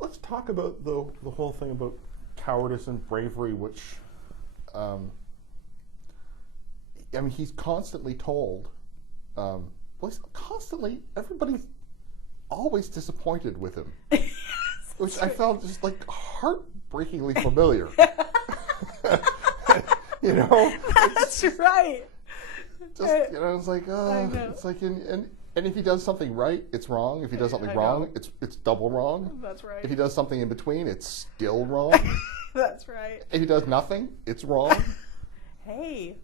let's talk about the whole thing about cowardice and bravery, which, I mean, he's constantly told. Well, he's constantly, everybody's always disappointed with him, which I found just like heartbreakingly familiar. You know, That's right. just it's like it's like and if he does something right, it's wrong. If he does something wrong, it's double wrong. That's right. If he does something in between, it's still wrong. That's right. If he does nothing, it's wrong. Hey,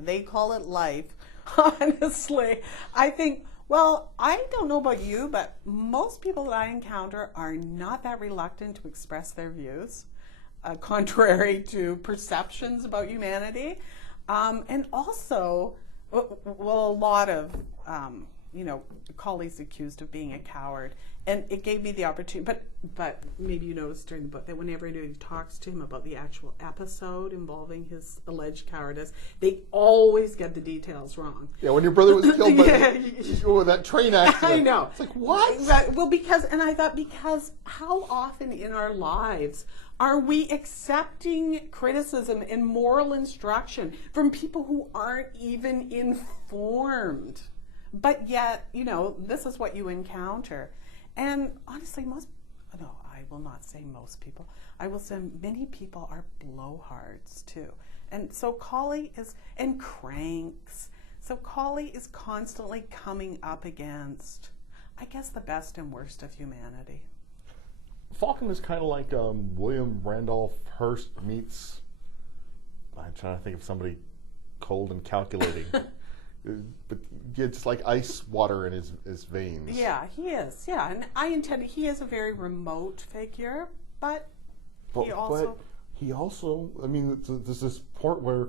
they call it life. Honestly, I think, well, I don't know about you, but most people that I encounter are not that reluctant to express their views, contrary to perceptions about humanity. And also, well, a lot of, Collie's accused of being a coward. And it gave me the opportunity, but maybe you noticed during the book that whenever anybody talks to him about the actual episode involving his alleged cowardice, they always get the details wrong. Yeah, when your brother was killed by that train accident. I know. It's like, what? Well, because how often in our lives are we accepting criticism and moral instruction from people who aren't even informed? But yet, this is what you encounter. And honestly, I will not say most people. I will say many people are blowhards too. And so Collie and cranks. So Collie is constantly coming up against, I guess, the best and worst of humanity. Falcon is kind of like William Randolph Hearst meets, I'm trying to think of somebody cold and calculating. But it's like ice water in his veins. Yeah, he is. Yeah, and he is a very remote figure, but he also. I mean, there's this part where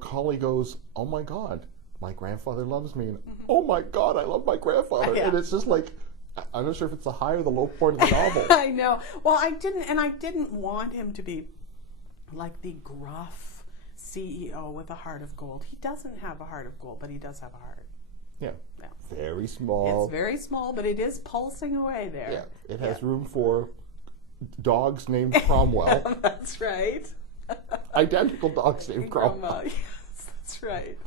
Collie goes, "Oh my God, my grandfather loves me," and "Oh my God, I love my grandfather," and it's just like, I'm not sure if it's the high or the low point of the novel. I know. Well, I didn't want him to be like the gruff CEO with a heart of gold. He doesn't have a heart of gold, but he does have a heart. Yeah. Very small. It's very small, but it is pulsing away there. Yeah. It has room for dogs named Cromwell. That's right. Identical dogs named Cromwell. Yes, that's right.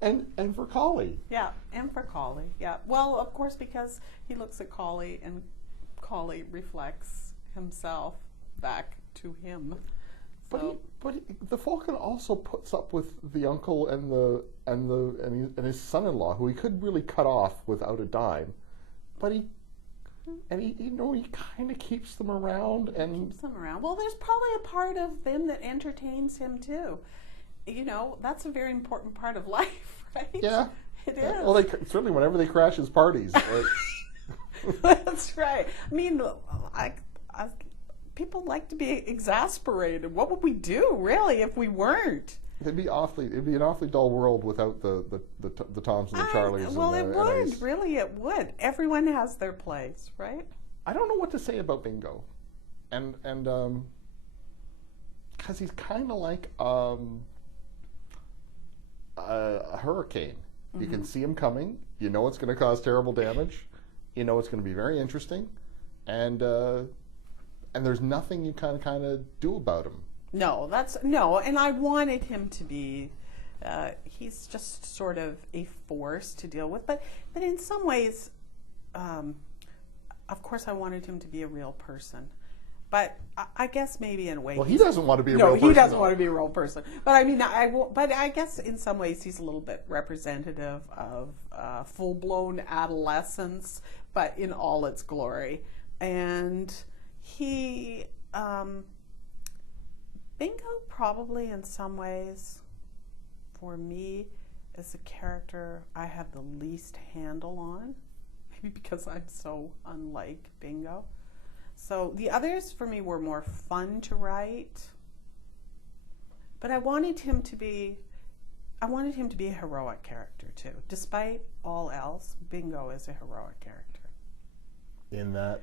And for Collie. Yeah, and for Collie. Yeah. Well, of course, because he looks at Collie and Collie reflects himself back to him. But the Falcon also puts up with the uncle and his son-in-law, who he could really cut off without a dime, but he kind of keeps them around and keeps them around. Well, there's probably a part of them that entertains him too. That's a very important part of life, right? Yeah, it is. Well, certainly whenever they crash his parties. That's right. I mean, people like to be exasperated. What would we do, really, if we weren't? It'd be an awfully dull world without the Toms and the Charlies. Well, it would. Really, it would. Everyone has their place, right? I don't know what to say about Bingo, and because he's kind of like a hurricane. You can see him coming. You know it's going to cause terrible damage. You know it's going to be very interesting, and there's nothing you kind of do about him. No, and I wanted him to be. He's just sort of a force to deal with, but in some ways, of course, I wanted him to be a real person. But I guess maybe in a way. Well, he doesn't want to be a real person. No, he doesn't want to be a real person. But I mean, but I guess in some ways he's a little bit representative of full-blown adolescence, but in all its glory. And he, Bingo probably in some ways, for me, is a character I have the least handle on. Maybe because I'm so unlike Bingo. So the others for me were more fun to write, but I wanted him to be a heroic character too. Despite all else, Bingo is a heroic character. In that?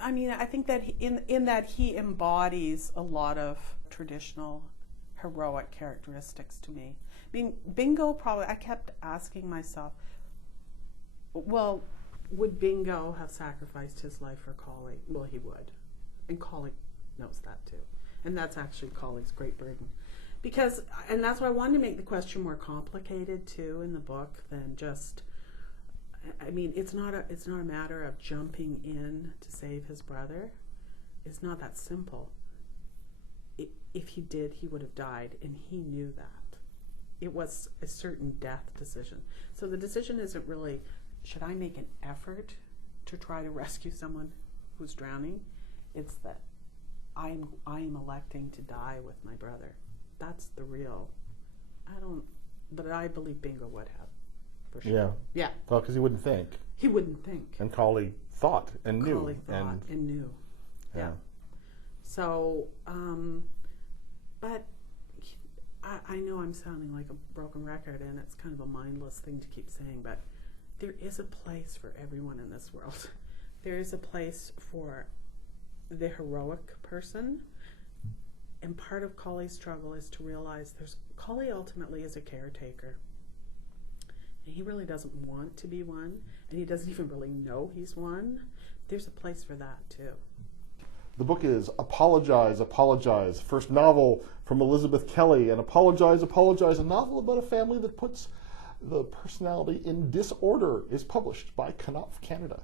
I mean, I think that in that he embodies a lot of traditional heroic characteristics to me. I mean, Bingo I kept asking myself, well, would Bingo have sacrificed his life for Collie? Well, he would. And Collie knows that too. And that's actually Collie's great burden. Because, and that's why I wanted to make the question more complicated too in the book than just, I mean, it's not a matter of jumping in to save his brother. It's not that simple. If he did, he would have died, and he knew that. It was a certain death decision. So the decision isn't really, should I make an effort to try to rescue someone who's drowning? It's that I am electing to die with my brother. That's the real. But I believe Bingo would have, for sure. Yeah. Yeah. Well, because he wouldn't think. He wouldn't think. And Collie thought and knew. Collie thought and knew. Yeah. So, but I know I'm sounding like a broken record, and it's kind of a mindless thing to keep saying, but there is a place for everyone in this world. There is a place for the heroic person, and part of Collie's struggle is to realize Collie ultimately is a caretaker, and he really doesn't want to be one, and he doesn't even really know he's one. There's a place for that too. The book is Apologize, Apologize, first novel from Elizabeth Kelly, and Apologize, Apologize, a novel about a family that puts the personality in disorder, is published by Knopf Canada.